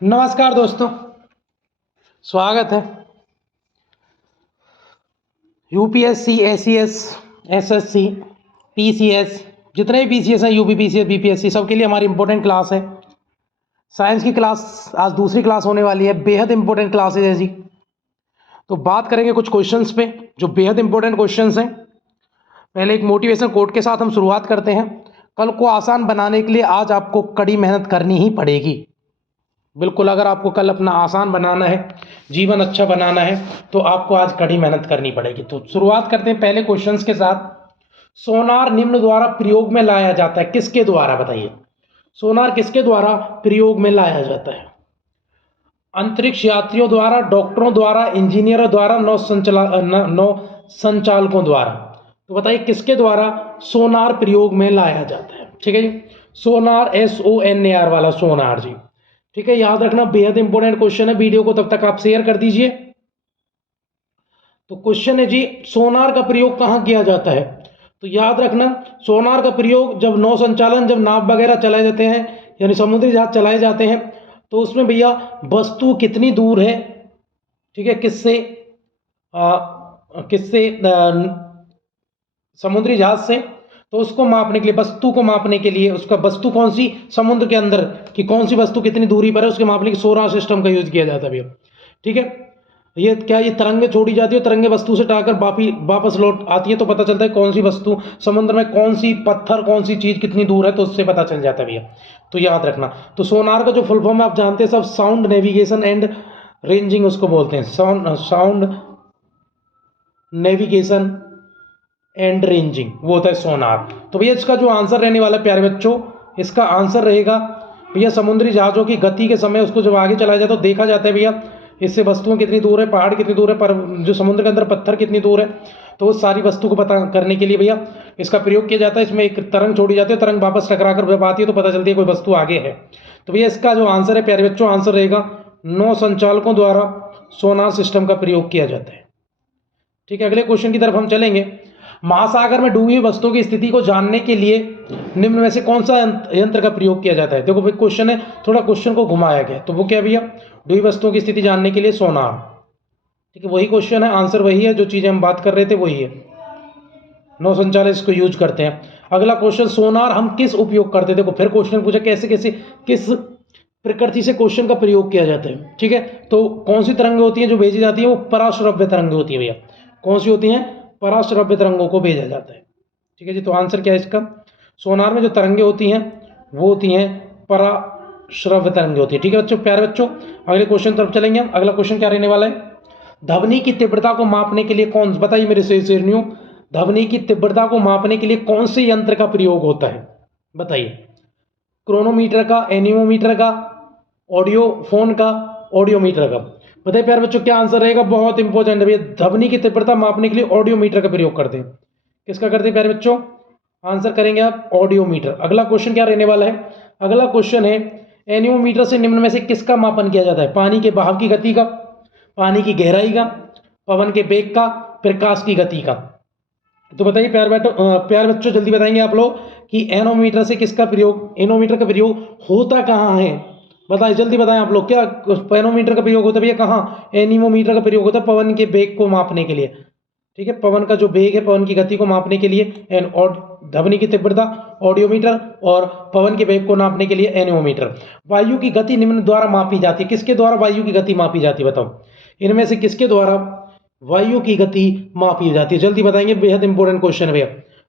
नमस्कार दोस्तों, स्वागत है। यूपीएससी, एसीएस, एसएससी, पीसीएस, जितने भी पीसीएस हैं, यूपी पीसीएस, बीपीएससी, सबके लिए हमारी इंपॉर्टेंट क्लास है। साइंस की क्लास आज दूसरी क्लास होने वाली है, बेहद इंपॉर्टेंट क्लासेज है जी। तो बात करेंगे कुछ क्वेश्चंस पे जो बेहद इंपॉर्टेंट क्वेश्चंस हैं। पहले एक मोटिवेशन कोट के साथ हम शुरुआत करते हैं। कल को आसान बनाने के लिए आज आपको कड़ी मेहनत करनी ही पड़ेगी। बिल्कुल, अगर आपको कल अपना आसान बनाना है, जीवन अच्छा बनाना है, तो आपको आज कड़ी मेहनत करनी पड़ेगी। तो शुरुआत करते हैं पहले क्वेश्चंस के साथ। सोनार निम्न द्वारा प्रयोग में लाया जाता है, किसके द्वारा बताइए? सोनार किसके द्वारा प्रयोग में लाया जाता है? अंतरिक्ष यात्रियों द्वारा, डॉक्टरों द्वारा, इंजीनियरों द्वारा, नौ संचालकों द्वारा। तो बताइए किसके द्वारा सोनार प्रयोग में लाया जाता है? ठीक है जी, सोनार, SONAR वाला सोनार जी। ठीक है, याद रखना, बेहद इंपॉर्टेंट क्वेश्चन है। वीडियो को तब तक आप शेयर कर दीजिए। तो क्वेश्चन है जी, सोनार का प्रयोग कहाँ किया जाता है? तो याद रखना, सोनार का प्रयोग जब नौ संचालन, जब नाव वगैरह चलाए जाते हैं, यानी समुद्री जहाज चलाए जाते हैं, तो उसमें भैया वस्तु कितनी दूर है, ठीक है, किससे किससे समुद्री जहाज से, तो उसको मापने के लिए, वस्तु को मापने के लिए, उसका वस्तु कौन सी समुद्र के अंदर की कौन सी वस्तु कितनी दूरी पर है, उसके मापने के सोनार सिस्टम का यूज किया जाता है भैया। ठीक है, ये क्या, ये तरंगे छोड़ी जाती है, तरंगे वस्तु से टाकर वापस लौट आती है, तो पता चलता है कौन सी वस्तु समुद्र में, कौन सी पत्थर, कौन सी चीज कितनी दूर है, तो उससे पता चल जाता है भैया। तो याद रखना। तो सोनार का जो फुल फॉर्म आप जानते हैं सब, साउंड नेविगेशन एंड रेंजिंग उसको बोलते हैं, साउंड नेविगेशन एंड रेंजिंग, वो होता है सोनार। तो भैया इसका जो आंसर रहने वाला है प्यारे बच्चों, इसका आंसर रहेगा भैया समुद्री जहाजों की गति के समय उसको जब आगे चलाया जाए तो देखा जाता है भैया इससे वस्तुएं कितनी दूर है, पहाड़ कितनी दूर है, पर जो समुद्र के अंदर पत्थर कितनी दूर है, तो उस सारी वस्तु को पता करने के लिए भैया इसका प्रयोग किया जाता है। इसमें एक तरंग छोड़ी जाती है, तरंग वापस टकरा कर जब आती है तो पता चलती है कोई वस्तु आगे है। तो भैया इसका जो आंसर है प्यारे बच्चों, आंसर रहेगा नौ संचालकों द्वारा सोनार सिस्टम का प्रयोग किया जाता है। ठीक है, अगले क्वेश्चन की तरफ हम चलेंगे। महासागर में डूबी हुई वस्तुओं की स्थिति को जानने के लिए निम्न में से कौन सा यंत्र का प्रयोग किया जाता है? देखो भाई क्वेश्चन है, थोड़ा क्वेश्चन को घुमाया गया, तो वो क्या भैया, डूबी वस्तुओं की स्थिति जानने के लिए सोनार। ठीक है, वही क्वेश्चन है, आंसर वही है, जो चीजें हम बात कर रहे थे वही है। नौ संचालक इसको यूज करते हैं। अगला क्वेश्चन, सोनार हम किस उपयोग करते हैं? देखो फिर क्वेश्चन पूछा कैसे कैसे किस प्रकृति से क्वेश्चन का प्रयोग किया जाता है। ठीक है, तो कौन सी तरंगें होती हैं जो भेजी जाती है? वो पराश्रव्य तरंगें होती है भैया। कौन सी होती हैं? पराश्रव्य तरंगों को भेजा जाता है। ठीक है जी, तो आंसर क्या है इसका? सोनार में जो तरंगें होती हैं वो होती हैं पराश्रव्य तरंगें होती है। ठीक है बच्चों, प्यारे बच्चों, अगले क्वेश्चन तरफ चलेंगे हम। अगला क्वेश्चन क्या रहने वाला है? ध्वनि की तीव्रता को मापने के लिए कौन, बताइए मेरे शेरनियों, ध्वनि की तीव्रता को मापने के लिए कौन से यंत्र का प्रयोग होता है? बताइए। क्रोनोमीटर का, एनीमोमीटर का, ऑडियो फोन का, ऑडियोमीटर का? बताइए प्यारे बच्चों क्या आंसर रहेगा? बहुत इंपॉर्टेंट है भैया, ध्वनि की तीव्रता मापने के लिए ऑडियोमीटर का प्रयोग करते हैं। किसका करते हैं प्यारे बच्चों? आंसर करेंगे आप ऑडियोमीटर। अगला क्वेश्चन क्या रहने वाला है? अगला क्वेश्चन है, एनियोमीटर से निम्न में से किसका मापन किया जाता है? पानी के बहाव की गति का, पानी की गहराई का, पवन के वेग का, प्रकाश की गति का? तो बताइए प्यारे बच्चों जल्दी बताएंगे आप लोग कि एनोमीटर से किसका प्रयोग, एनोमीटर का प्रयोग होता कहाँ है? बताइए जल्दी बताएं आप लोग, क्या एनोमीटर का प्रयोग होता है भैया कहाँ? एनीमोमीटर का प्रयोग होता है पवन के वेग को मापने के लिए। ठीक है, पवन का जो वेग है, पवन की गति को मापने के लिए और ध्वनि की तीव्रता ऑडियोमीटर, और पवन के वेग को नापने के लिए एनीमोमीटर। वायु की गति निम्न द्वारा मापी जाती है, किसके द्वारा वायु की गति मापी जाती है? बताओ इनमें से किसके द्वारा वायु की गति मापी जाती है? जल्दी बताएंगे, बेहद इंपॉर्टेंट क्वेश्चन है भैया।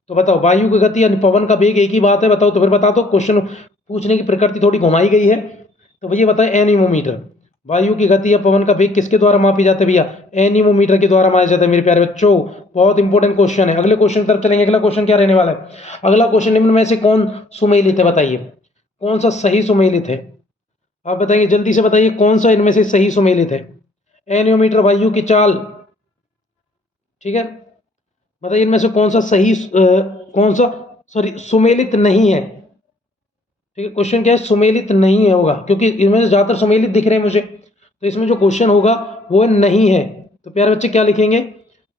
तो बताओ, वायु की गति यानी पवन का वेग एक ही बात है? बताओ तो फिर बता दो, क्वेश्चन पूछने की प्रकृति थोड़ी घुमाई गई है। तो भैया बताए एनीमोमीटर। वायु की गति या पवन का वेग किसके द्वारा मापी जाते हैं भैया? एनीमोमीटर के द्वारा मापा जाता है मेरे प्यारे बच्चों। बहुत इंपॉर्टेंट क्वेश्चन है। अगले क्वेश्चन की तरफ चलेंगे। अगला क्वेश्चन क्या रहने वाला है? अगला क्वेश्चन, निम्न में से कौन सुमेलित है? बताइए कौन सा सही सुमेलित है? आप बताइए जल्दी से, बताइए कौन सा इनमें से सही सुमेलित है? एनियोमीटर, वायु की चाल। ठीक है, बताइए इनमें से कौन सा सही कौन सा सॉरी सुमेलित नहीं है? ठीक है, क्वेश्चन क्या है? सुमेलित नहीं है होगा, क्योंकि इनमें से ज्यादातर सुमेलित दिख रहे हैं मुझे, तो इसमें जो क्वेश्चन होगा वो नहीं है। तो प्यारे बच्चे क्या लिखेंगे?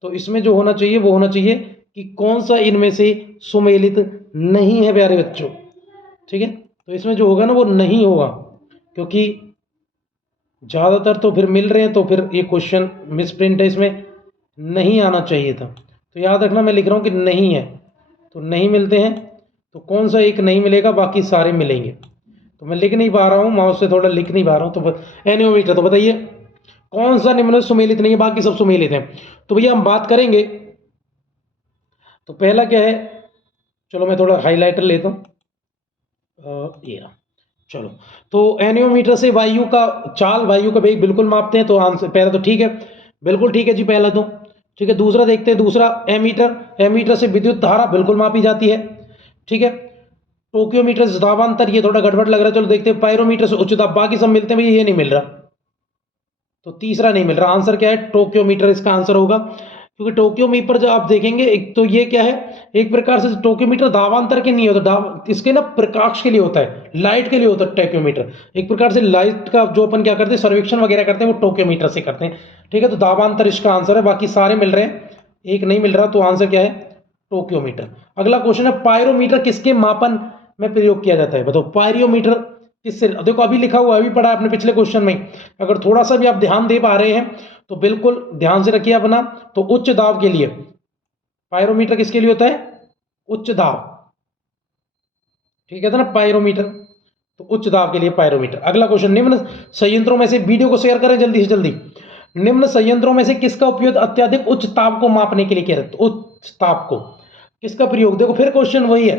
तो इसमें जो होना चाहिए वो होना चाहिए कि कौन सा इनमें से सुमेलित नहीं है प्यारे बच्चों। ठीक है, तो इसमें जो होगा ना वो नहीं होगा, क्योंकि ज़्यादातर तो फिर मिल रहे हैं, तो फिर ये क्वेश्चन मिस प्रिंट है, इसमें नहीं आना चाहिए था। तो याद रखना मैं लिख रहा हूँ कि नहीं है, तो नहीं मिलते हैं, तो कौन सा एक नहीं मिलेगा, बाकी सारे मिलेंगे। तो मैं लिख नहीं पा रहा हूँ, माउस से थोड़ा लिख नहीं पा रहा हूँ। तो एनियोमीटर, तो बताइए कौन सा निम्न सुमेलित नहीं है, बाकी सब सुमेलित हैं। तो भैया हम बात करेंगे, तो पहला क्या है, चलो मैं थोड़ा हाईलाइटर लेता हूँ, ये रहा। चलो, तो एनियोमीटर से वायु का चाल, वायु का वेग बिल्कुल मापते हैं। तो आंसर पहला तो ठीक है, बिल्कुल ठीक है जी, पहला तो ठीक है। दूसरा देखते हैं, दूसरा एमीटर, एमीटर से विद्युत धारा बिल्कुल मापी जाती है, ठीक है। टोक्योमीटर से दाबांतर, ये थोड़ा गड़बड़ लग रहा है, चलो देखते हैं। पायरोमीटर से उच्च दाब, बाकी सब मिलते हैं भैया, ये नहीं मिल रहा, तो तीसरा नहीं मिल रहा। आंसर क्या है, टोक्योमीटर इसका आंसर होगा। क्योंकि टोक्योमीटर जब आप देखेंगे, एक तो ये क्या है, एक प्रकार से टोक्योमीटर दाबांतर के नहीं होता, इसके ना प्रकाश के लिए होता है, लाइट के लिए होता है टोक्योमीटर। एक प्रकार से लाइट का जो अपन क्या करते हैं, सर्वेक्षण वगैरह करते हैं, वो टोक्योमीटर से करते हैं, ठीक है। तो दाबांतर इसका आंसर है, बाकी सारे मिल रहे हैं, एक नहीं मिल रहा, तो आंसर क्या है, टोक्योमीटर। अगला क्वेश्चन है, पायरोमीटर किसके मापन में प्रयोग किया जाता है, बताओ। पायरोमीटर किससे, देखो अभी लिखा हुआ है, अभी पढ़ा आपने पिछले क्वेश्चन में, अगर थोड़ा सा भी आप ध्यान दे पा रहे हैं तो बिल्कुल ध्यान से रखिए अपना। तो उच्च दाब के लिए पायरोमीटर किसके लिए होता है, उच्च दाब, ठीक है ना, पायरोमीटर, तो उच्च दाब के लिए पायरोमीटर। अगला क्वेश्चन, निम्न संयंत्रों में से, वीडियो को शेयर करें जल्दी से जल्दी, निम्न संयंत्रों में से किसका उपयोग अत्यधिक उच्च ताप को मापने के लिए किया जाता है, उच्च ताप को किसका प्रयोग, देखो फिर क्वेश्चन वही है,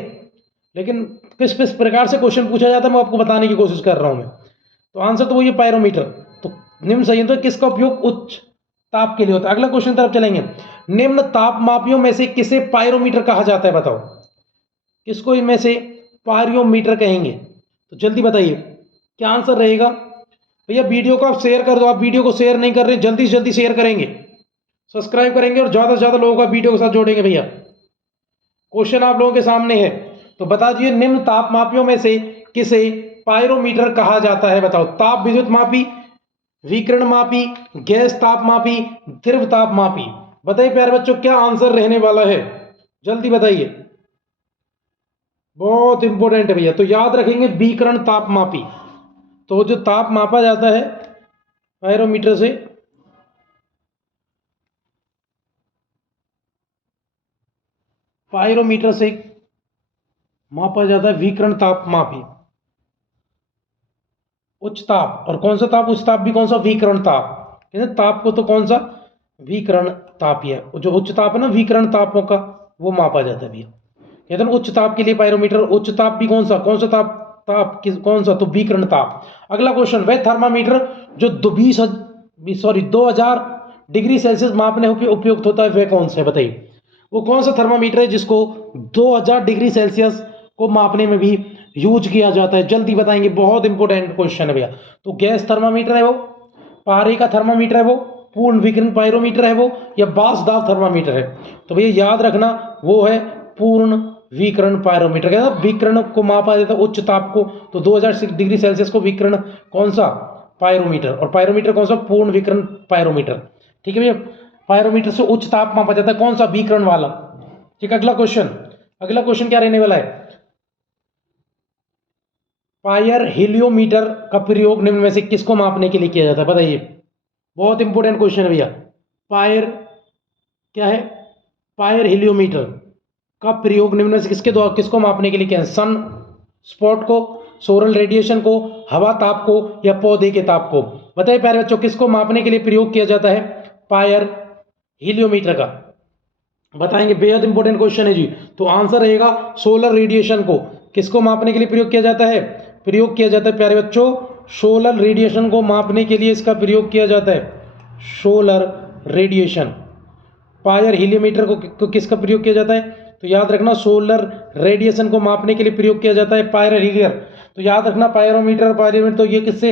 लेकिन किस किस प्रकार से क्वेश्चन पूछा जाता है मैं आपको बताने की कोशिश कर रहा हूं मैं। तो आंसर तो वही है, पायरोमीटर। तो निम्न संयंत्र किसका उपयोग उच्च ताप के लिए होता है। अगला क्वेश्चन तरफ चलेंगे, निम्न ताप मापियों में से किसे पायरोमीटर कहा जाता है, बताओ किसको इनमें से पायरोमीटर कहेंगे, तो जल्दी बताइए क्या आंसर रहेगा। भैया वीडियो को आप शेयर कर दो, आप वीडियो को शेयर नहीं कर रहे, जल्दी से जल्दी शेयर करेंगे, सब्सक्राइब करेंगे और ज्यादा से ज्यादा लोगों का वीडियो के साथ जोड़ेंगे। भैया क्वेश्चन आप लोगों के सामने है, तो बता दीजिए निम्न ताप मापियों में से किसे पायरोमीटर कहा जाता है, बताओ। ताप विद्युत मापी, विकिरण मापी, गैस ताप मापी, द्रव ताप मापी, बताइए प्यारे बच्चों क्या आंसर रहने वाला है, जल्दी बताइए, बहुत इंपॉर्टेंट है भैया। तो याद रखेंगे विकिरण ताप मापी, तो जो ताप मापा जाता है पायरोमीटर से, पायरोमीटर से मापा जाता है विकिरण ताप मापी, उच्च ताप, और कौन सा ताप, उच्च ताप भी कौन सा, विकिरण ताप, ताप को तो कौन सा, विकिरण ताप ही है, जो उच्च ताप है ना विकिरण तापों का, वो मापा जाता है भैया। कहते हैं उच्च ताप के लिए पायरोमीटर, उच्च ताप भी कौन सा, कौन सा ताप, ताप किस कौन सा, तो विकिरण ताप। अगला क्वेश्चन, वह थर्मामीटर जो 2000 डिग्री सेल्सियस मापने उपयुक्त होता है, वह कौन सा है, बताइए वो कौन सा थर्मामीटर है जिसको 2000 डिग्री सेल्सियस को मापने में भी यूज किया जाता है, जल्दी बताएंगे, बहुत इंपॉर्टेंट क्वेश्चन है भैया। तो गैस थर्मामीटर है वो, पारे का थर्मामीटर है वो, पूर्ण विकिरण पायरोमीटर है वो, या बास दाब थर्मामीटर है। तो भैया याद रखना वो है पूर्ण विकिरण पायरोमीटर, कहता विकिरण को मापा जाता है उच्च ताप को, तो 2000 डिग्री सेल्सियस को विकिरण कौन सा, पायरोमीटर, और पायरोमीटर कौन सा, पूर्ण विकिरण पायरोमीटर, ठीक है भैया। पायरोमीटर से उच्च ताप मापा जाता है, कौन सा, विकिरण वाला, ठीक है। अगला क्वेश्चन, अगला क्वेश्चन क्या रहने वाला है, पायर हीलियोमीटर का प्रयोग निम्न में से किसको मापने के लिए किया जाता है, बताइए, बहुत इंपॉर्टेंट क्वेश्चन है भैया। पायर क्या है, पायर हीलियोमीटर का प्रयोग निम्न में से किसके द्वारा, किसको मापने के लिए किया है, सन स्पॉट को, सोलर रेडिएशन को, हवा ताप को, या पौधे के ताप को, बताइए प्यारे बच्चों किसको मापने के लिए प्रयोग किया जाता है पायर हीलियोमीटर का, बताएंगे, बेहद इंपॉर्टेंट क्वेश्चन है जी। तो आंसर रहेगा सोलर रेडिएशन को किसको मापने के लिए प्रयोग किया जाता है, प्रयोग किया जाता है प्यारे बच्चों, सोलर रेडिएशन को मापने के लिए इसका प्रयोग किया जाता है, सोलर रेडिएशन। पायर हीलियोमीटर को किसका प्रयोग किया जाता है, तो याद रखना सोलर रेडिएशन को मापने के लिए प्रयोग किया जाता है पायर हीलियर। तो याद रखना पायरोमीटर, पायरोमीटर, तो ये किससे,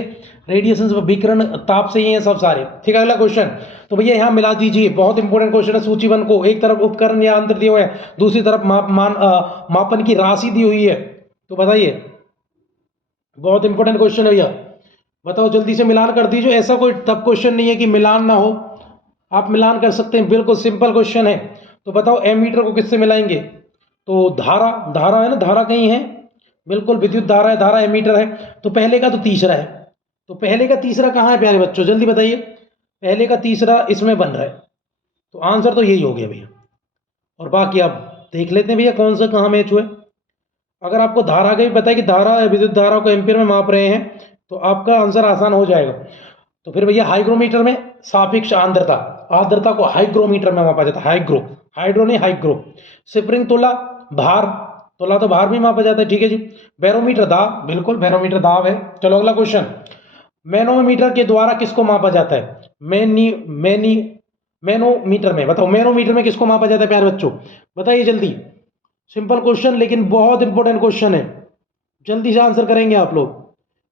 रेडिएशन से, विकिरण ताप से ही है सब सारे, ठीक है। अगला क्वेश्चन, तो भैया यहाँ मिला दीजिए, बहुत इंपॉर्टेंट क्वेश्चन है सूची 1 को, एक तरफ उपकरण या यंत्र दिए हुए हैं, दूसरी तरफ मापन की राशि दी हुई है, तो बताइए, बहुत इंपॉर्टेंट क्वेश्चन है भैया, बताओ जल्दी से मिलान कर दीजिए। ऐसा कोई टफ क्वेश्चन नहीं है कि मिलान ना हो, आप मिलान कर सकते हैं, बिल्कुल सिंपल क्वेश्चन है। तो बताओ एमीटर को किससे मिलाएंगे, तो धारा, धारा है ना, धारा कहीं है, बिल्कुल विद्युत धारा है, धारा एमीटर है, तो पहले का तो तीसरा है, तो पहले का तीसरा कहाँ है प्यारे बच्चों, जल्दी बताइए। पहले का तीसरा इसमें बन रहा है, तो आंसर तो यही हो गया भैया। और बाकी आप देख लेते हैं भैया कौन सा कहाँ मैच हुआ है। अगर आपको धारा का भी पता है कि धारा विद्युत धारा को एम्पीयर में माप रहे हैं, तो आपका आंसर आसान हो जाएगा। तो फिर भैया हाइग्रोमीटर में सापेक्ष आर्द्रता, आर्द्रता को हाइग्रोमीटर में मापा जाता है। हाइड्रो नहीं हाइग्रो। स्प्रिंग तोला, भार, तोला तो भार भी मापा जाता है, ठीक है जी। बैरोमीटर दाब, बिल्कुल बैरोमीटर दाब है। चलो अगला क्वेश्चन, मैनोमीटर के द्वारा किसको मापा जाता है? मैनोमीटर में बताओ, मैनोमीटर में किसको मापा जाता है प्यारे बच्चों, बताइए जल्दी। सिंपल क्वेश्चन लेकिन बहुत इंपॉर्टेंट क्वेश्चन है, जल्दी से आंसर करेंगे आप लोग।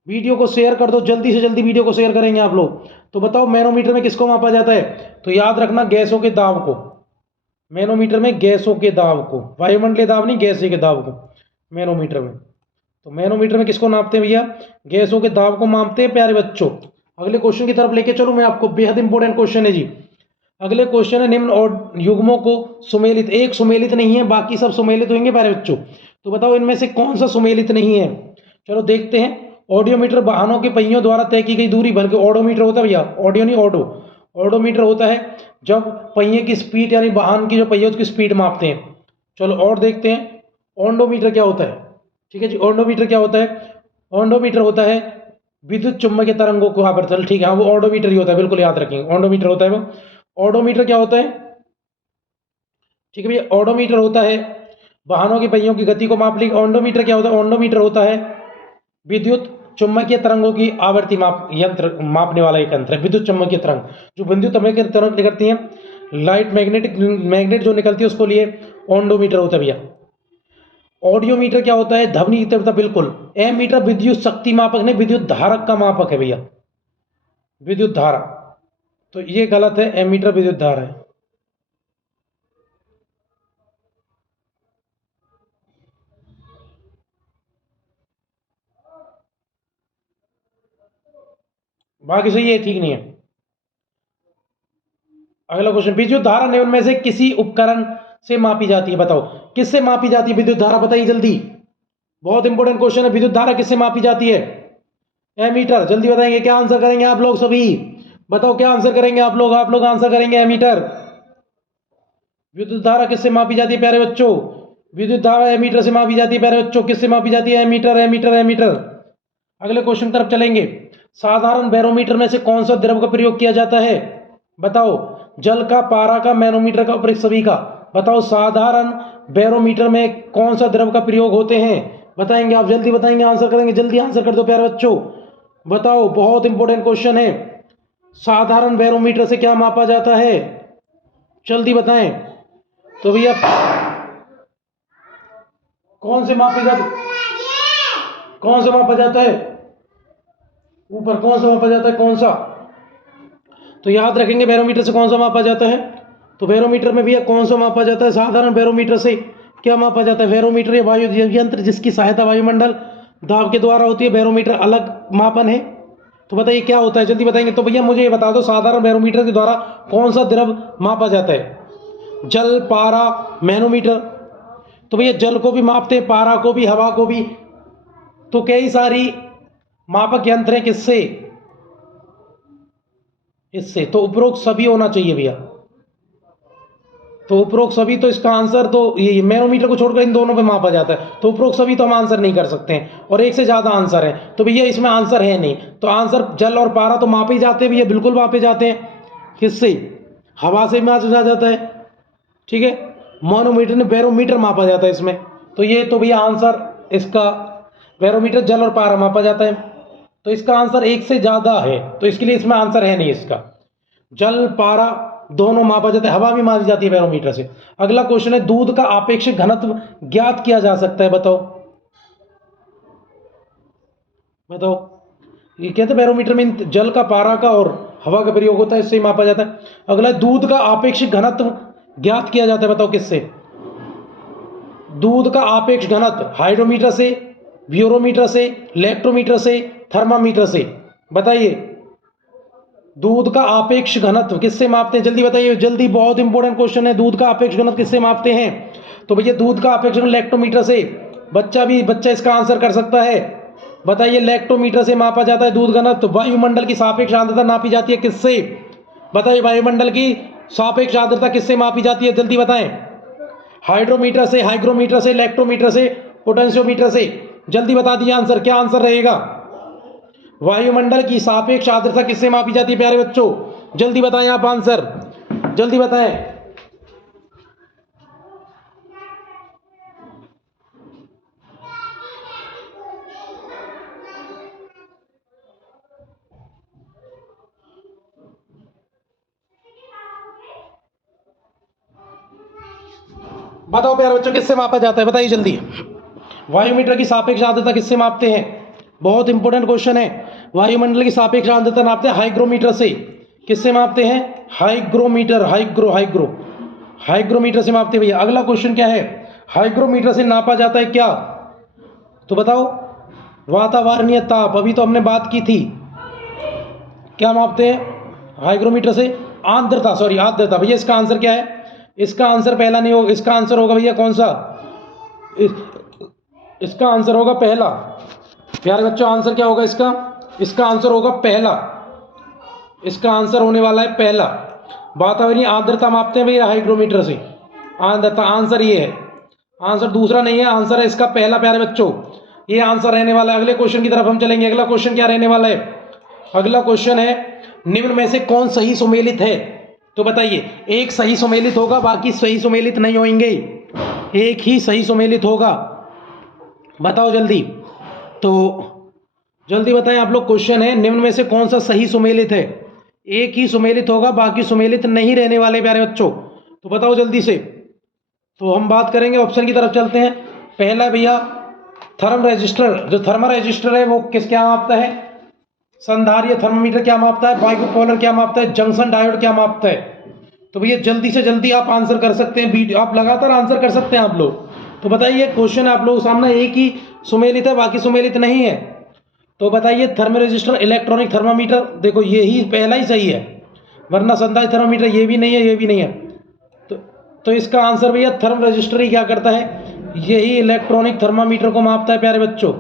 वीडियो को शेयर कर दो, जल्दी से जल्दी वीडियो को शेयर करेंगे आप लोग। तो बताओ मैनोमीटर में किसको मापा जाता है? तो याद रखना गैसों के दाब को, मैनोमीटर में गैसों के दाब को, वायुमंडलीय दाब नहीं, गैसीय के दाब को मैनोमीटर में। तो मैनोमीटर में किसको नापते हैं भैया? गैसों के दाब को मापते हैं प्यारे बच्चों। अगले क्वेश्चन की तरफ लेके चलो मैं आपको, बेहद इंपॉर्टेंट क्वेश्चन है जी। अगले क्वेश्चन है, निम्न और युग्मों को सुमेलित, एक सुमेलित नहीं है, बाकी सब सुमेलित होंगे प्यारे बच्चों। तो बताओ इनमें से कौन सा सुमेलित नहीं है? चलो देखते हैं। ऑडियोमीटर वाहनों के पहियों द्वारा तय की गई दूरी, बल्कि ऑडोमीटर होता है भैया, ऑडियो नहीं ऑडो, ऑडोमीटर होता है जब पहिए की स्पीड यानी वाहन की जो पहियों की स्पीड मापते हैं। चलो और देखते हैं, ओंडोमीटर क्या होता है? ठीक है जी, ओंडोमीटर क्या होता है? ओंडोमीटर होता है विद्युत चुम्बकीय तरंगों को आवर्तन, ठीक है हाँ, वो ऑडोमीटर ही होता है, बिल्कुल याद रखेंगे, ओंडोमीटर होता है वो। ऑडोमीटर क्या होता है? ठीक है भैया, ऑडोमीटर होता है वाहनों की पहियों की गति को माप ली। ओंडोमीटर क्या होता है? ओंडोमीटर होता है विद्युत चुम्बकीय तरंगों की आवर्ती माप यंत्र, मापने वाला एक यंत्र है। विद्युत चुम्बकीय तरंग, जो विद्युत चुम्बकीय तरंग निकलती है, लाइट मैग्नेट जो निकलती है उसको लिए ओंडोमीटर होता है भैया। ऑडियोमीटर क्या होता है? ध्वनि की तीव्रता, बिल्कुल। एमीटर विद्युत शक्ति मापक नहीं, विद्युत धारक का मापक है भैया, विद्युत धारा। तो ये गलत है, एमीटर विद्युत धारा है। बाकी सही है, ठीक नहीं है। अगला क्वेश्चन, विद्युत धारा निम्न में से किसी उपकरण से मापी जाती है? बताओ किससे मापी जाती है विद्युत धारा, बताइए जल्दी। बहुत इंपॉर्टेंट क्वेश्चन है, विद्युत धारा किससे मापी जाती है? एमीटर। जल्दी बताएंगे, क्या आंसर करेंगे आप लोग सभी? बताओ क्या आंसर करेंगे आप लोग? आप लोग आंसर करेंगे एमीटर। विद्युत धारा किससे मापी जाती है प्यारे बच्चों? विद्युत धारा एमीटर से मापी जाती है प्यारे बच्चों। किससे मापी जाती है? Ammeter, ammeter, ammeter. अगले क्वेश्चन तरफ चलेंगे। साधारण बैरोमीटर में से कौन सा द्रव का प्रयोग किया जाता है? बताओ, जल का, पारा का, मैनोमीटर का, उपरोक्त सभी का। बताओ साधारण बैरोमीटर में कौन सा द्रव का प्रयोग होते हैं? बताएंगे आप, जल्दी बताएंगे, आंसर करेंगे, जल्दी आंसर कर दो प्यारे बच्चों। बताओ, बहुत इंपॉर्टेंट क्वेश्चन है। साधारण बैरोमीटर से क्या मापा जाता है? जल्दी बताएं। तो भैया कौन से मापा जाता, कौन सा मापा जाता है? ऊपर कौन सा मापा जाता है, कौन सा? तो याद रखेंगे बैरोमीटर से कौन सा मापा जाता है। तो बैरोमीटर में भैया कौन सा मापा जाता है? साधारण बैरोमीटर से क्या मापा जाता है? बैरोमीटर या वायु यंत्र जिसकी सहायता वायुमंडल दाब के द्वारा होती है, बैरोमीटर अलग मापन है। तो बताइए क्या होता है, जल्दी बताएंगे। तो भैया मुझे ये बता दो, साधारण बैरोमीटर के द्वारा कौन सा द्रव मापा जाता है? जल, पारा, मैनोमीटर। तो भैया जल को भी मापते हैं, पारा को भी, हवा को भी। तो कई सारी मापक यंत्र हैं, किससे? इससे। तो उपरोक्त सभी होना चाहिए भैया। तो उपरोक्त सभी, तो इसका आंसर तो ये मैनोमीटर को छोड़कर इन दोनों पे मापा जाता है। तो उपरोक्त सभी तो हम आंसर नहीं कर सकते हैं, और एक से ज़्यादा आंसर है, तो भैया इसमें आंसर है नहीं। तो आंसर जल और पारा तो मापे जाते हैं भैया, बिल्कुल मापे जाते हैं। किससे? हवा से मापा जाता है, ठीक है। मैनोमीटर ने बैरोमीटर मापा जाता है इसमें। तो ये तो भैया आंसर इसका, बैरोमीटर जल और पारा मापा जाता है। तो इसका आंसर एक से ज़्यादा है, तो इसके लिए इसमें आंसर है नहीं इसका। जल, पारा दोनों मापा जाता है, हवा भी मापी जाती है बैरोमीटर से। अगला क्वेश्चन है, दूध का आपेक्षिक घनत्व ज्ञात किया जा सकता है? बताओ बताओ। ये कहते हैं बैरोमीटर में जल का, पारा का और हवा का प्रयोग होता है, इससे ही मापा जाता है। अगला, दूध का आपेक्षिक घनत्व ज्ञात किया जाता है? बताओ किससे? दूध का आपेक्ष घनत्व हाइड्रोमीटर से, ब्यूरोमीटर से, इलेक्ट्रोमीटर से, थर्मामीटर से। बताइए दूध का आपेक्ष घनत्व किससे मापते हैं? जल्दी बताइए जल्दी, बहुत इंपॉर्टेंट क्वेश्चन है। दूध का आपेक्ष घनत्व किससे मापते हैं? तो भैया दूध का आपेक्ष घनत्व इलेक्ट्रोमीटर से। बच्चा इसका आंसर कर सकता है। बताइए लैक्टोमीटर से मापा जाता है दूध घनत्व। वायुमंडल की सापेक्ष आर्द्रता नापी जाती है किससे? बताइए वायुमंडल की सापेक्ष आर्द्रता किससे मापी जाती है, जल्दी बताएं। हाइड्रोमीटर से, हाइग्रोमीटर से, लैक्टोमीटर से, पोटेंशियोमीटर से, जल्दी बता दीजिए आंसर, क्या आंसर रहेगा? वायुमंडल की सापेक्ष आर्द्रता किससे मापी जाती है प्यारे बच्चों? जल्दी बताएं आप आंसर, जल्दी बताएं। बताओ प्यारे बच्चों किससे मापा जाता है, बताइए जल्दी। वायुमीटर की सापेक्ष आर्द्रता किससे मापते हैं? बहुत इंपॉर्टेंट क्वेश्चन है। वायुमंडल की सापेक्ष आर्द्रता नापते हैं हाइग्रोमीटर से। किससे मापते हैं? हाइग्रोमीटर, हाइग्रोमीटर से मापते हैं भैया। अगला क्वेश्चन क्या है? हाइग्रोमीटर से नापा जाता है क्या? तो बताओ। वातावरणीय ताप, अभी तो हमने बात की थी। क्या मापते हैं हाइग्रोमीटर से? आर्द्रता, सॉरी आर्द्रता। भैया इसका आंसर क्या है? इसका आंसर पहला नहीं होगा, इसका आंसर होगा भैया कौन सा? इसका आंसर होगा पहला। प्यारे बच्चों आंसर क्या होगा इसका? इसका आंसर होगा पहला। इसका आंसर होने वाला है पहला। वातावरणीय आर्द्रता मापते हैं भैया हाइग्रोमीटर से। आर्द्रता आंसर ये है, आंसर दूसरा नहीं है, आंसर है इसका पहला। प्यारे बच्चों ये आंसर रहने वाला है। अगले क्वेश्चन की तरफ हम चलेंगे। अगला क्वेश्चन क्या रहने वाला है? अगला क्वेश्चन है निम्न में से कौन सही सुमेलित है? तो बताइए। एक सही सुमेलित होगा, बाकी सही सुमेलित नहीं होंगे, एक ही सही सुमेलित होगा। बताओ जल्दी, तो जल्दी बताएं आप लोग। क्वेश्चन है निम्न में से कौन सा सही सुमेलित है? एक ही सुमेलित होगा, बाकी सुमेलित नहीं रहने वाले प्यारे बच्चों। तो बताओ जल्दी से। तो हम बात करेंगे, ऑप्शन की तरफ चलते हैं। पहला भैया थर्म रजिस्टर, जो थर्मल रजिस्टर है वो किस क्या मापता है? संधारित्र थर्मामीटर क्या मापता है? बाइपोलर क्या मापता है? जंक्शन डायोड क्या मापता है? तो भैया जल्दी से जल्दी आप आंसर कर सकते हैं, वीडियो आप लगातार आंसर कर सकते हैं आप लोग। तो बताइए क्वेश्चन आप लोगों के सामने, एक ही सुमेलित है बाकी सुमेलित नहीं है। तो बताइए थर्मल रजिस्टर, इलेक्ट्रॉनिक थर्मामीटर, देखो यही पहला ही सही है, वरना संधारित्र थर्मामीटर ये भी नहीं है, ये भी नहीं है। तो इसका आंसर भैया थर्मल रजिस्टर ही क्या करता है? यही इलेक्ट्रॉनिक थर्मामीटर को मापता है प्यारे बच्चों।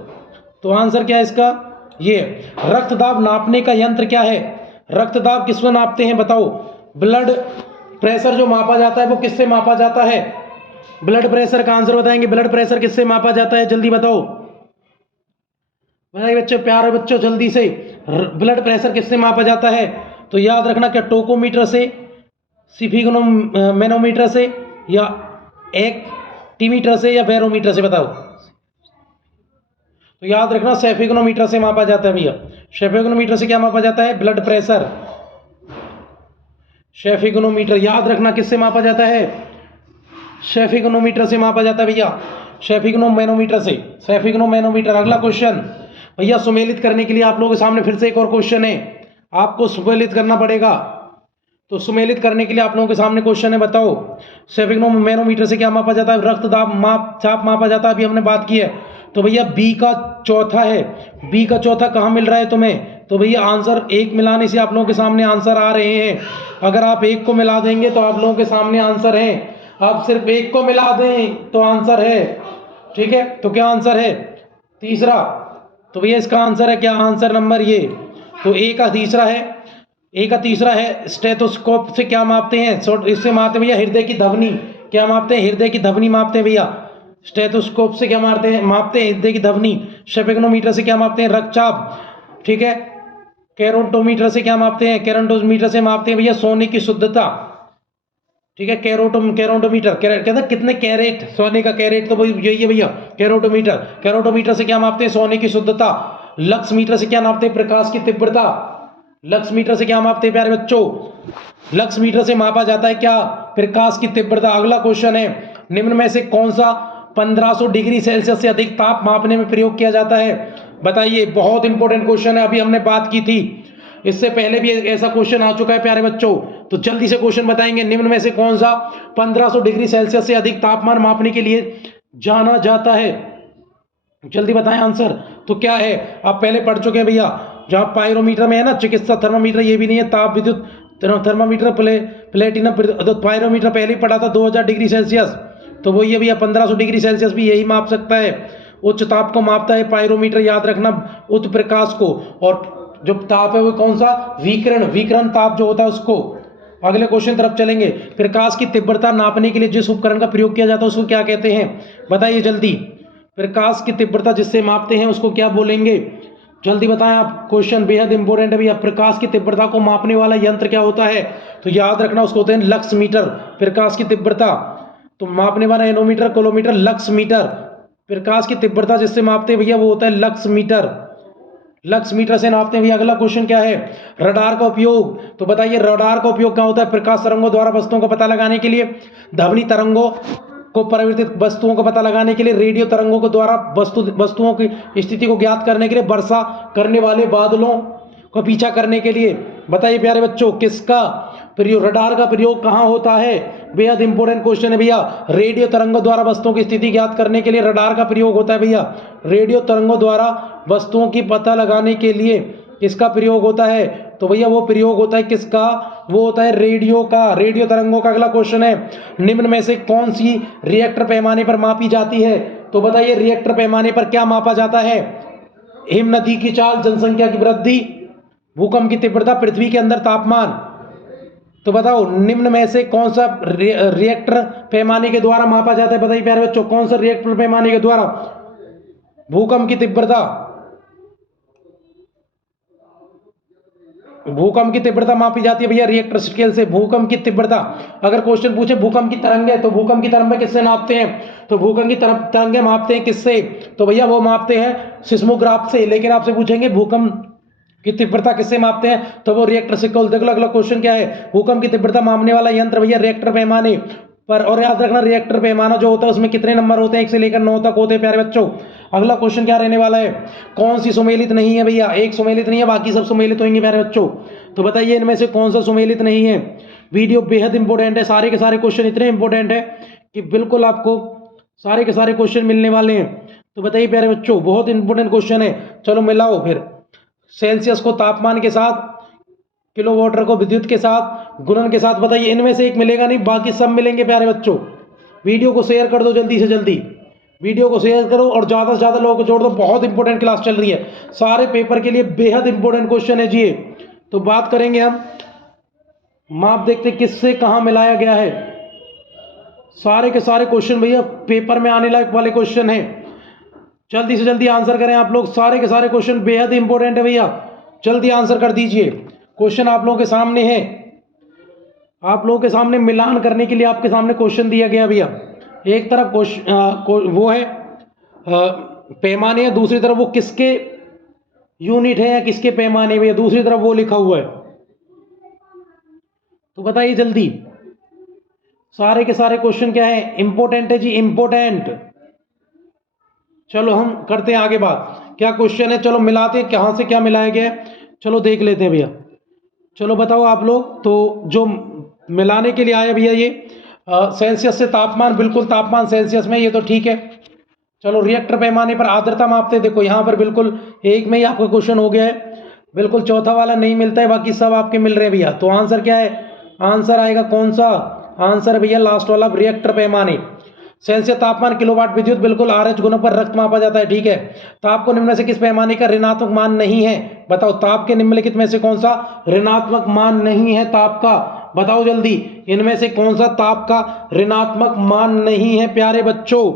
तो आंसर क्या है इसका? ये। रक्तदाब नापने का यंत्र क्या है? रक्तदाब किसमें नापते हैं बताओ? ब्लड प्रेशर जो मापा जाता है वो किससे मापा जाता है? ब्लड प्रेशर का आंसर बताएंगे। ब्लड प्रेशर किससे मापा जाता है, जल्दी बताओ। बताइए बच्चों, प्यारे बच्चों जल्दी से, ब्लड प्रेशर किससे मापा जाता है? तो याद रखना, क्या टोकोमीटर से, स्फिग्नोमेनोमीटर से, या एक्टीमीटर से, या बैरोमीटर से? बताओ। तो याद रखना स्फिग्नोमीटर से मापा जाता है भैया। स्फिग्नोमीटर से क्या मापा जाता है? Blood pressure. स्फिग्नोमीटर याद रखना किससे मापा जाता है? स्फिग्नोमीटर से मापा जाता है भैया, स्फिग्नोमेनोमीटर से, स्फिग्नोमेनोमीटर। अगला क्वेश्चन भैया, सुमेलित करने के लिए आप लोगों के सामने फिर से एक और क्वेश्चन है, आपको सुमेलित करना पड़ेगा। तो सुमेलित करने के लिए आप लोगों के सामने क्वेश्चन है, बताओ स्फिग्नोमेनोमीटर से क्या मापा जाता है? रक्तदाब चाप मापा जाता है, अभी हमने बात की है। तो भैया बी का चौथा है, बी का चौथा कहाँ मिल रहा है तुम्हें? तो भैया आंसर एक मिलाने से आप लोगों के सामने आंसर आ रहे हैं। अगर आप एक को मिला देंगे तो आप लोगों के सामने आंसर है, आप सिर्फ एक को मिला दें तो आंसर है, ठीक है। तो क्या आंसर है? तीसरा। तो भैया इसका आंसर है क्या? आंसर नंबर ये। तो ए का तीसरा है, ए का तीसरा है। स्टेथोस्कोप से क्या मापते हैं? इससे मापते हैं भैया हृदय की धमनी। क्या मापते हैं? हृदय की धमनी मापते हैं भैया। स्टेथोस्कोप से क्या मारते हैं? मापते हैं हृदय की धमनी। स्फिग्नोमीटर से क्या मापते हैं? रक्तचाप, ठीक है। कैरोटोमीटर से क्या मापते हैं? कैरोटोमीटर से मापते हैं भैया सोने की शुद्धता, ठीक है। कैरोटोमीटर कहते हैं कितने कैरेट, सोने का कैरेट तो यही है भैया कैरोटोमीटर। कैरोटोमीटर से क्या मापते हैं? सोने की शुद्धता। लक्स मीटर से क्या मापते हैं? प्रकाश की तीव्रता। लक्स मीटर से क्या मापते हैं प्यारे बच्चों? लक्स मीटर से मापा जाता है क्या? प्रकाश की तीव्रता। अगला क्वेश्चन है, निम्न में से कौन सा 1500 डिग्री सेल्सियस से अधिक ताप मापने में प्रयोग किया जाता है? बताइए, बहुत इंपॉर्टेंट क्वेश्चन है, अभी हमने बात की थी, इससे पहले भी ऐसा क्वेश्चन आ चुका है प्यारे बच्चों। तो जल्दी से क्वेश्चन बताएंगे, निम्न में से कौन सा 1500 डिग्री सेल्सियस से अधिक तापमान मापने के लिए जाना जाता है? जल्दी बताएं आंसर। तो क्या है? आप पहले पढ़ चुके हैं भैया, जहां पायरोमीटर में है ना चिकित्सा थर्मामीटर, ये भी नहीं है, ताप विद्युत थर्मामीटर, प्लेटिनम पायरोमीटर पहले ही पढ़ा था 2000 डिग्री सेल्सियस। तो वो ये भैया 1500 डिग्री सेल्सियस भी यही माप सकता है। उच्च ताप को मापता है पायरोमीटर, याद रखना, उच्च प्रकाश को। और जो ताप है वो कौन सा, विकिरण, विकिरण ताप जो होता है उसको। अगले क्वेश्चन तरफ चलेंगे। प्रकाश की तीव्रता नापने के लिए जिस उपकरण का प्रयोग किया जाता है उसको क्या कहते हैं, बताइए जल्दी। प्रकाश की तीव्रता जिससे मापते हैं उसको क्या बोलेंगे, जल्दी बताएं आप। क्वेश्चन बेहद इंपॉर्टेंट है भैया। प्रकाश की तीव्रता को मापने वाला यंत्र क्या होता है, तो याद रखना उसको होते हैं लक्स मीटर। प्रकाश की तीव्रता तो मापने वाला एनोमीटर, किलोमीटर, लक्स मीटर। प्रकाश की तीव्रता जिससे मापते हैं भैया वो होता है लक्स मीटर, लक्स मीटर से नापते हैं भैया। अगला क्वेश्चन क्या है, रडार का उपयोग, तो बताइए रडार का उपयोग क्या होता है, प्रकाश तरंगों द्वारा वस्तुओं का पता लगाने के लिए, ध्वनि तरंगों को परिवर्तित वस्तुओं का पता लगाने के लिए, रेडियो तरंगों के द्वारा वस्तुओं की स्थिति को ज्ञात करने के लिए, वर्षा करने वाले बादलों को पीछा करने के लिए। बताइए प्यारे बच्चों किसका प्रयोग, रडार का प्रयोग कहाँ होता है, बेहद इंपॉर्टेंट क्वेश्चन है भैया। रेडियो तरंगों द्वारा वस्तुओं की स्थिति ज्ञात करने के लिए रडार का प्रयोग होता है भैया। रेडियो तरंगों द्वारा वस्तुओं की पता लगाने के लिए किसका प्रयोग होता है, तो भैया वो प्रयोग होता है किसका, वो होता है रेडियो का, रेडियो तरंगों का। अगला क्वेश्चन है, निम्न में से कौन सी रिएक्टर पैमाने पर मापी जाती है, तो बताइए रिएक्टर पैमाने पर क्या मापा जाता है, हिम नदी की चाल, जनसंख्या की वृद्धि, भूकंप की तीव्रता, पृथ्वी के अंदर तापमान। तो बताओ निम्न में से कौन सा रिएक्टर पैमाने के द्वारा मापा जाता है, बताइए प्यारे बच्चों कौन सा रिएक्टर पैमाने के द्वारा, भूकंप की तीव्रता, भूकंप की तीव्रता मापी जाती है भैया रिएक्टर स्केल से, भूकंप की तीव्रता। अगर क्वेश्चन पूछे भूकंप की तरंगे, तो भूकंप की तरंगे किससे नापते हैं, तो भूकंप की तरंगे मापते हैं किससे, तो भैया वो मापते हैं सिस्मोग्राफ से। लेकिन आपसे पूछेंगे भूकंप की तीव्रता किससे मापते हैं, तो वो रिएक्टर स्केल। देखो अगला क्वेश्चन क्या है, भूकंप की तीव्रता मापने वाला यंत्र भैया रिएक्टर पैमाने पर। और याद रखना रिएक्टर पैमाना जो होता है उसमें कितने नंबर होते हैं, 1 से लेकर 9 तक होते हैं प्यारे बच्चों। अगला क्वेश्चन क्या रहने वाला है, कौन सी सुमेलित नहीं है भैया, एक सुमेलित नहीं है बाकी सब सुमेलित होंगे प्यारे बच्चों। तो बताइए इनमें से कौन सा सुमेलित नहीं है। वीडियो बेहद इंपॉर्टेंट है, सारे के सारे क्वेश्चन इतने इंपॉर्टेंट है कि बिल्कुल आपको सारे के सारे क्वेश्चन मिलने वाले हैं। तो बताइए प्यारे बच्चों बहुत इंपॉर्टेंट क्वेश्चन है। चलो मिलाओ फिर, सेल्सियस को तापमान के साथ, किलो वाटर को विद्युत के साथ, गुणन के साथ। बताइए इनमें से एक मिलेगा नहीं, बाकी सब मिलेंगे प्यारे बच्चों। वीडियो को शेयर कर दो जल्दी से जल्दी, वीडियो को शेयर करो और ज़्यादा से ज़्यादा लोगों को जोड़ दो। बहुत इंपॉर्टेंट क्लास चल रही है, सारे पेपर के लिए बेहद इंपॉर्टेंट क्वेश्चन है जी। तो बात करेंगे हम माप, देखते किससे कहाँ मिलाया गया है। सारे के सारे क्वेश्चन भैया पेपर में आने लायक वाले क्वेश्चन है, जल्दी से जल्दी आंसर करें आप लोग। सारे के सारे क्वेश्चन बेहद इंपॉर्टेंट है भैया, जल्दी आंसर कर दीजिए। क्वेश्चन आप लोगों के सामने है, आप लोगों के सामने मिलान करने के लिए आपके सामने क्वेश्चन दिया गया भैया। एक तरफ वो है पैमाने है, दूसरी तरफ वो किसके यूनिट है या किसके पैमाने में, दूसरी तरफ वो लिखा हुआ है। तो बताइए जल्दी, सारे के सारे क्वेश्चन क्या है, इंपॉर्टेंट है जी, इंपॉर्टेंट। चलो हम करते हैं आगे बात, क्या क्वेश्चन है, चलो मिलाते हैं कहाँ से क्या मिलाया गया है, चलो देख लेते हैं भैया। चलो बताओ आप लोग, तो जो मिलाने के लिए आया भैया ये सेल्सियस से तापमान, बिल्कुल तापमान सेल्सियस में, ये तो ठीक है। चलो रिएक्टर पैमाने पर आर्द्रता मापते, देखो यहाँ पर बिल्कुल एक में ही आपका क्वेश्चन हो गया है, बिल्कुल चौथा वाला नहीं मिलता है, बाकी सब आपके मिल रहे हैं भैया। तो आंसर क्या है, आंसर आएगा कौन सा, आंसर भैया लास्ट वाला रिएक्टर पैमाने। सेल्सियस तापमान, किलोवाट विद्युत, बिल्कुल RH गुणों पर रक्त मापा जाता है, ठीक है। ताप को निम्न से किस पैमाने का ऋणात्मक मान नहीं है, बताओ ताप के निम्नलिखित में से कौन सा ऋणात्मक मान नहीं है ताप का, बताओ जल्दी, इनमें से कौन सा ताप का ऋणात्मक मान नहीं है प्यारे बच्चों,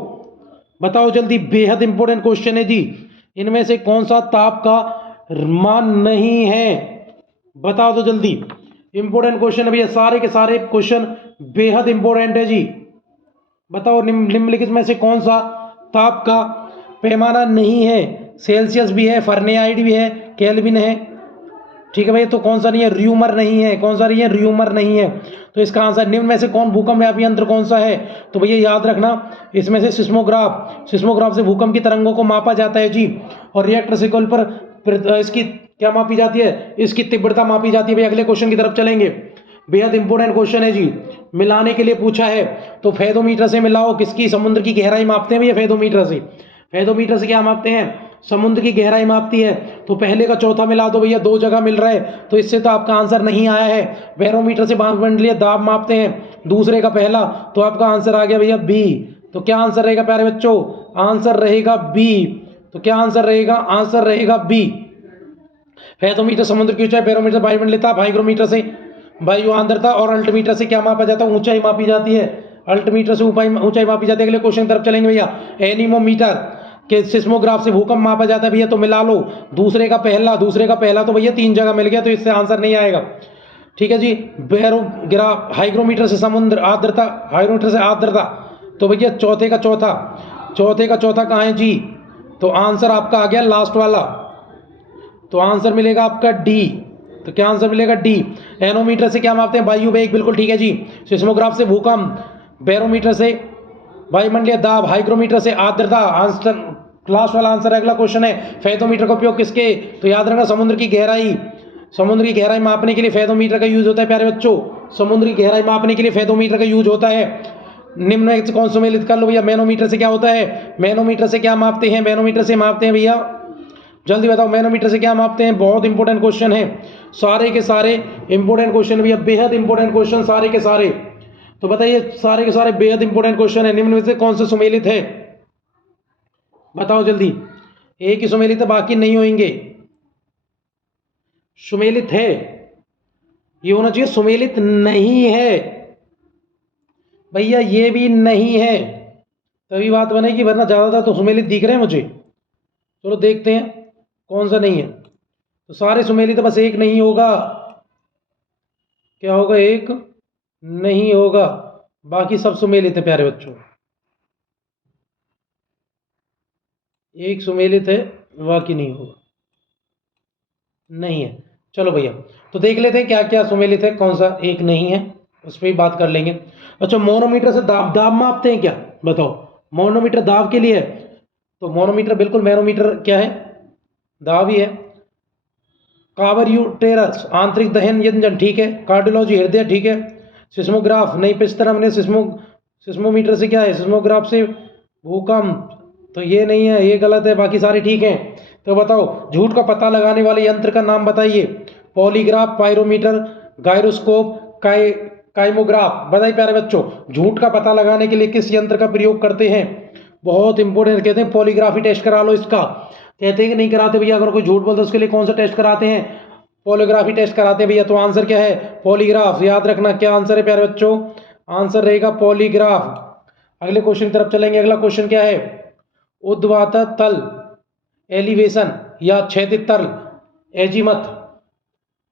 बताओ जल्दी, बेहद इंपॉर्टेंट क्वेश्चन है जी। इनमें से कौन सा ताप का मान नहीं है, बताओ तो जल्दी, इंपॉर्टेंट क्वेश्चन है भैया, सारे के सारे क्वेश्चन बेहद इंपॉर्टेंट है जी। बताओ निम्नलिखित में से कौन सा ताप का पैमाना नहीं है, सेल्सियस भी है, फahrenheit भी है, केल्विन है, ठीक है भाई। तो कौन सा नहीं है, र्यूमर नहीं है, कौन सा नहीं है, र्यूमर नहीं है। तो इसका आंसर निम्न में से कौन भूकंप व्यापी यंत्र कौन सा है, तो भैया याद रखना इसमें से सिस्मोग्राफ, सिस्मोग्राफ से भूकंप की तरंगों को मापा जाता है जी। और रिएक्टर स्केल पर इसकी क्या मापी जाती है, इसकी तीव्रता मापी जाती है भैया। अगले क्वेश्चन की तरफ चलेंगे, बेहद इंपॉर्टेंट क्वेश्चन है जी, मिलाने के लिए पूछा है। तो फेदोमीटर से मिलाओ, किसकी, समुद्र की गहराई मापते हैं भैया फेदोमीटर से। फेदोमीटर से क्या मापते हैं, समुद्र की गहराई मापती है। तो पहले का चौथा मिला दो भैया, 2 जगह मिल रहा है, तो इससे तो आपका आंसर नहीं आया है। बैरोमीटर से वायुमंडलीय दाब मापते हैं, दूसरे का पहला, तो आपका आंसर आ गया भैया बी, तो क्या आंसर रहेगा प्यारे बच्चों? आंसर रहेगा बी। तो क्या आंसर रहेगा? आंसर रहेगा बी। फेथोमीटर समुद्र की ऊंचाई, बैरोमीटर वायुमंडलीय ताप, हाइग्रोमीटर से वायु आर्द्रता और अल्टीमीटर से क्या मापा जाता है? ऊंचाई मापी जाती है। अल्टीमीटर से ऊंचाई मापी जाती है। अगले क्वेश्चन की तरफ चलेंगे भैया। एनीमोमीटर के सिस्मोग्राफ से भूकंप मापा जाता है भैया, तो मिला लो। दूसरे का पहला तो भैया 3 जगह मिल गया, तो इससे आंसर नहीं आएगा। ठीक है जी। बैरोग्राफ, हाइग्रोमीटर से समुद्र आर्द्रता, हाइग्रोमीटर से आर्द्रता, तो भैया चौथे का चौथा कहाँ है जी? तो आंसर आपका आ गया लास्ट वाला, तो आंसर मिलेगा आपका डी। तो क्या आंसर मिलेगा? डी। एनोमीटर से क्या मापते हैं? वायु वेग, बिल्कुल ठीक है जी। सिस्मोग्राफ से भूकंप, बैरोमीटर से वायुमंडलीय दाब, हाइग्रोमीटर से आर्द्रता। आंसर लास्ट वाला आंसर है। अगला क्वेश्चन है, फेथोमीटर का उपयोग किसके? तो याद रखना समुद्र की गहराई मापने के लिए फेथोमीटर का यूज होता है प्यारे बच्चों। समुद्र की गहराई मापने के लिए फेथोमीटर का यूज होता है। निम्न में से कौन सम्मिलित कर लो भैया। मैनोमीटर से क्या होता है? मैनोमीटर से क्या मापते हैं? मैनोमीटर से मापते हैं भैया, जल्दी बताओ, मैनोमीटर से क्या मापते हैं? बहुत इंपॉर्टेंट क्वेश्चन है, सारे के सारे इंपॉर्टेंट क्वेश्चन भैया, बेहद इंपॉर्टेंट क्वेश्चन सारे के सारे। तो बताइए, सारे के सारे बेहद इंपॉर्टेंट क्वेश्चन है। निम्न में से कौन सा सुमेलित है? बताओ जल्दी। एक ही सुमेलित है, बाकी नहीं होंगे। सुमेलित है, ये होना चाहिए। सुमेलित नहीं है भैया, ये भी नहीं है, तभी बात बनेगी, वरना ज्यादातर तो सुमेलित दिख रहे हैं मुझे। चलो देखते हैं कौन सा नहीं है। तो सारे सुमेलित, बस एक नहीं होगा। क्या होगा? एक नहीं होगा, बाकी सब सुमेलित है प्यारे बच्चों। एक सुमेलित है, बाकी नहीं होगा, नहीं है। चलो भैया, तो देख लेते हैं क्या क्या सुमेलित है, कौन सा एक नहीं है, उस पर भी बात कर लेंगे। अच्छा, मोनोमीटर से दाब मापते हैं क्या? बताओ। मोनोमीटर दाब के लिए है, तो मोनोमीटर बिल्कुल, मैनोमीटर क्या है? दाब ही है। कार्बोयूटेरस आंतरिक दहन यंत्र, ठीक है। कार्डियोलॉजी हृदय, ठीक है। सिस्मोग्राफ नहीं, पिस्तर हमने सिस्मोमीटर से क्या है? सिस्मोग्राफ से भूकंप, तो ये नहीं है, ये गलत है, बाकी सारे ठीक हैं। तो बताओ, झूठ का पता लगाने वाले यंत्र का नाम बताइए। Polygraph, pyrometer, gyroscope, kymograph. बताइए प्यारे बच्चों, झूठ का पता लगाने के लिए किस यंत्र का प्रयोग करते हैं? बहुत इंपॉर्टेंट, कहते हैं पॉलीग्राफी टेस्ट करा लो इसका। कहते हैं कि नहीं कराते भैया, अगर कोई झूठ बोलता है उसके लिए कौन सा टेस्ट कराते हैं? पॉलीग्राफी टेस्ट कराते हैं भैया। तो आंसर क्या है? पॉलीग्राफ। याद रखना क्या आंसर है प्यारे बच्चों? आंसर रहेगा पॉलीग्राफ। अगले क्वेश्चन की तरफ चलेंगे। अगला क्वेश्चन क्या है? ऊर्ध्वाधर तल एलिवेशन या क्षैतिज तल एजीमथ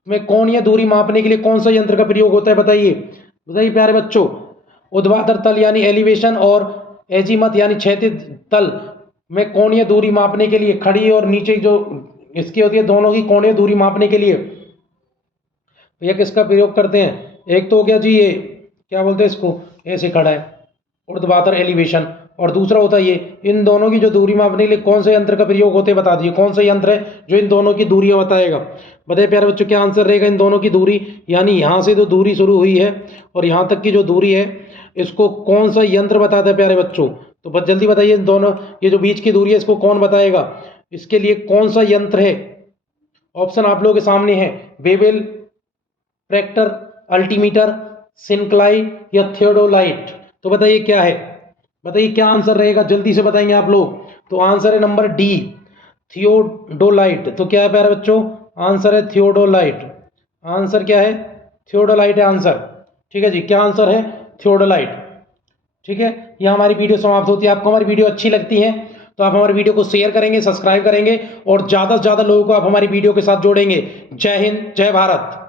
में कोणीय दूरी मापने के लिए कौन सा यंत्र का प्रयोग होता है? बताइए प्यारे बच्चों। ऊर्ध्वाधर तल यानी एलिवेशन और एजीमथ यानी क्षैतिज तल में कोणीय दूरी मापने के लिए, खड़ी और नीचे जो इसकी होती है, दोनों की कोणीय दूरी मापने के लिए भैया किसका प्रयोग करते हैं? एक तो हो गया जी ये, क्या बोलते हैं इसको, ऐसे खड़ा है, ऊर्ध्वाधर एलिवेशन, और दूसरा होता है ये। इन दोनों की जो दूरी मापने के लिए कौन से यंत्र का प्रयोग होते हैं? बता दीजिए, कौन सा यंत्र है जो इन दोनों की दूरियां बताएगा? बताइए प्यारे बच्चों, क्या आंसर रहेगा? इन दोनों की दूरी, यानी यहाँ से जो दूरी शुरू हुई है और यहाँ तक की जो दूरी है, इसको कौन सा यंत्र बताता है प्यारे बच्चों? तो बस जल्दी बताइए, इन दोनों, ये जो बीच की दूरी है, इसको कौन बताएगा? इसके लिए कौन सा यंत्र है? ऑप्शन आप लोगों के सामने है, बेबेल, प्रेक्टर, अल्टीमीटर, सिंक्लाई या थियोडोलाइट। तो बताइए क्या है? बताइए क्या आंसर रहेगा, जल्दी से बताएंगे आप लोग। तो आंसर है नंबर डी, थियोडोलाइट। तो क्या है प्यारे बच्चों? आंसर है थियोडोलाइट। आंसर क्या है? थियोडोलाइट है आंसर। ठीक है जी, क्या आंसर है? थियोडोलाइट। ठीक है, यह हमारी वीडियो समाप्त होती है। आपको हमारी वीडियो अच्छी लगती है तो आप हमारी वीडियो को शेयर करेंगे, सब्सक्राइब करेंगे और ज़्यादा से ज़्यादा लोगों को आप हमारी वीडियो के साथ जोड़ेंगे। जय हिंद, जय भारत।